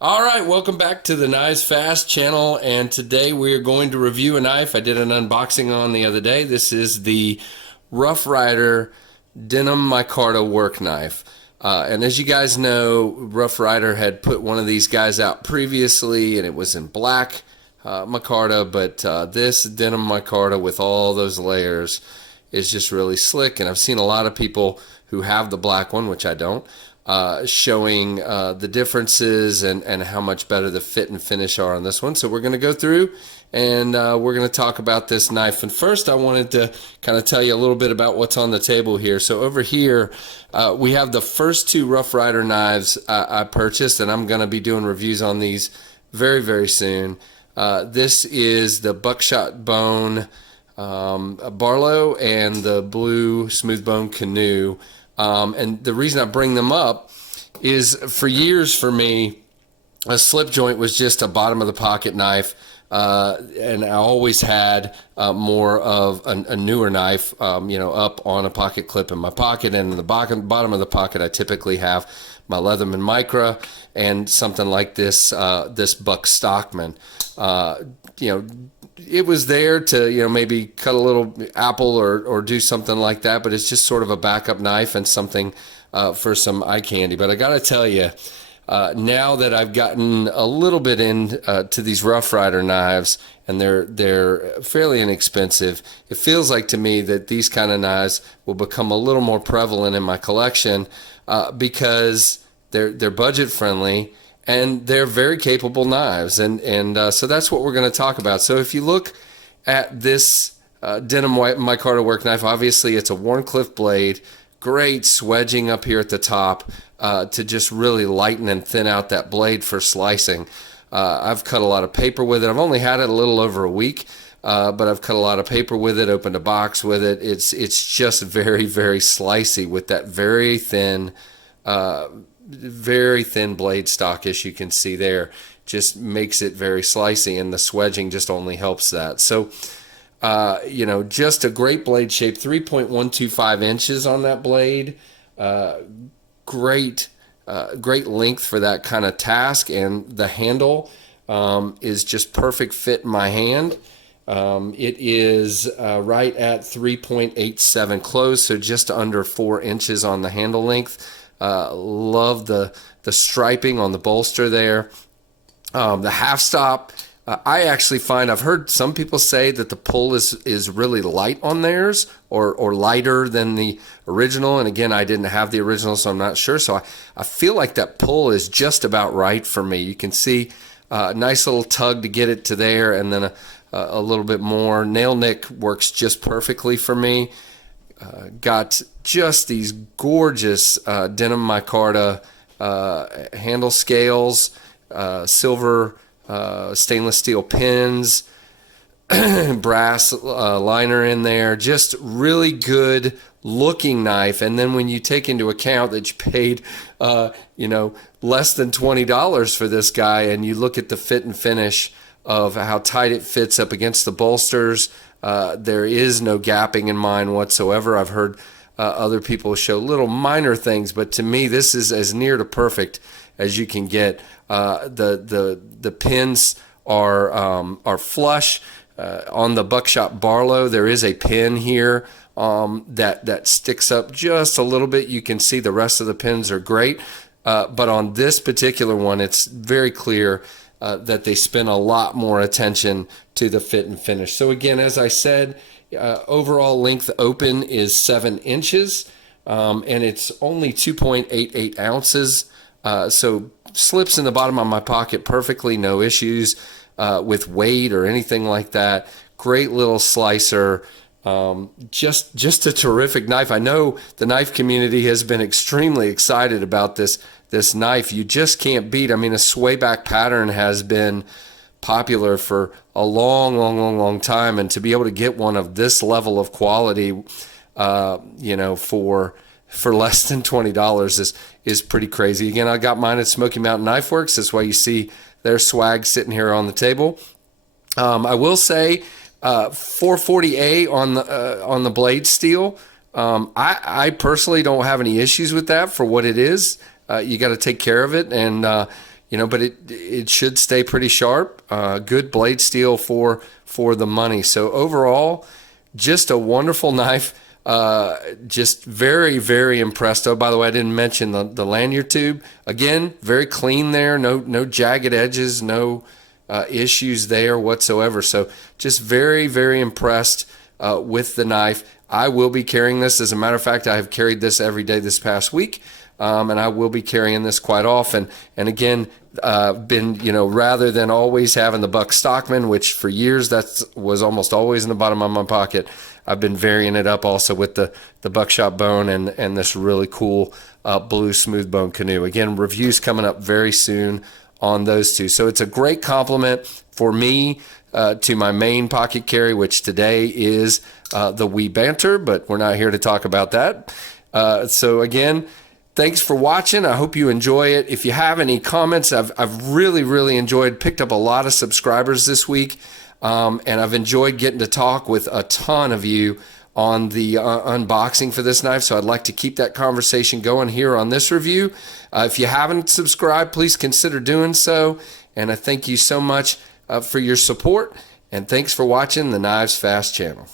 All right, welcome back to the KnivesFast channel, and today we are going to review a knife I did an unboxing on the other day. This is the Ryder Denim Micarta work knife. And as you guys know, Ryder had put one of these guys out previously, and it was in black micarta, but this denim micarta with all those layers is just really slick, and I've seen a lot of people who have the black one, which I don't, showing the differences and how much better the fit and finish are on this one. So we're going to go through and we're going to talk about this knife. And first I wanted to kind of tell you a little bit about what's on the table here. So over here we have the first two Ryder knives I purchased, and I'm going to be doing reviews on these very, very soon. This is the buckshot bone Barlow and the blue smooth bone canoe. And the reason I bring them up is for years for me, a slip joint was just a bottom of the pocket knife. And I always had more of a newer knife, up on a pocket clip in my pocket. And in the bottom of the pocket, I typically have my Leatherman Micra and something like this, this Buck Stockman. It was there to, maybe cut a little apple or do something like that, but it's just sort of a backup knife and something for some eye candy. But I got to tell you, now that I've gotten a little bit into these Ryder knives, and they're fairly inexpensive, it feels like to me that these kind of knives will become a little more prevalent in my collection because they're budget friendly. And they're very capable knives, and so that's what we're going to talk about. So if you look at this denim micarta work knife, obviously it's a Wharncliffe blade, great swedging up here at the top to just really lighten and thin out that blade for slicing. I've cut a lot of paper with it. I've only had it a little over a week, but I've cut a lot of paper with it, opened a box with it. It's just very, very slicey with that very thin blade stock, as you can see there. Just makes it very slicey, and the swedging just only helps that. So just a great blade shape, 3.125 inches on that blade. Great length for that kind of task, and the handle is just perfect fit in my hand. It is right at 3.87 close, so just under 4 inches on the handle length. Love the striping on the bolster there. The half stop, I actually find, I've heard some people say that the pull is really light on theirs, or lighter than the original. And again, I didn't have the original, so I'm not sure. So I feel like that pull is just about right for me. You can see a nice little tug to get it to there, and then a little bit more. Nail nick works just perfectly for me. Got just these gorgeous denim micarta handle scales, silver stainless steel pins, brass liner in there. Just really good looking knife. And then when you take into account that you paid less than $20 for this guy, and you look at the fit and finish of how tight it fits up against the bolsters, there is no gapping in mine whatsoever. I've heard other people show little minor things, but to me this is as near to perfect as you can get. The pins are flush. On the buckshot Barlow, there is a pin here that sticks up just a little bit. You can see the rest of the pins are great, but on this particular one, it's very clear that they spend a lot more attention to the fit and finish. So again, as I said, overall length open is 7 inches, and it's only 2.88 ounces. So slips in the bottom of my pocket perfectly, no issues with weight or anything like that. Great little slicer. Just a terrific knife. I know the knife community has been extremely excited about this knife. You just can't beat. I mean, a sway back pattern has been popular for a long time, and to be able to get one of this level of quality, for less than $20 is pretty crazy. Again, I got mine at Smoky Mountain Knife Works. That's why you see their swag sitting here on the table. I will say 440A on the blade steel. I personally don't have any issues with that for what it is. You got to take care of it, and but it should stay pretty sharp. Good blade steel for the money. So overall, just a wonderful knife. Just very, very impressed. Oh, by the way, I didn't mention the lanyard tube. Again, very clean there. No jagged edges, no issues there whatsoever. So just very, very impressed with the knife. I will be carrying this. As a matter of fact, I have carried this every day this past week, and I will be carrying this quite often. And again, been, rather than always having the Buck Stockman, which for years that was almost always in the bottom of my pocket, I've been varying it up also with the buckshot bone and this really cool blue smooth bone canoe. Again, reviews coming up very soon on those two. So it's a great compliment for me to my main pocket carry, which today is the Wee Banter, but we're not here to talk about that. So again, thanks for watching. I hope you enjoy it. If you have any comments, I've really, really enjoyed, picked up a lot of subscribers this week, and I've enjoyed getting to talk with a ton of you on the unboxing for this knife. So I'd like to keep that conversation going here on this review. If you haven't subscribed, please consider doing so. And I thank you so much for your support. And thanks for watching the KnivesFast channel.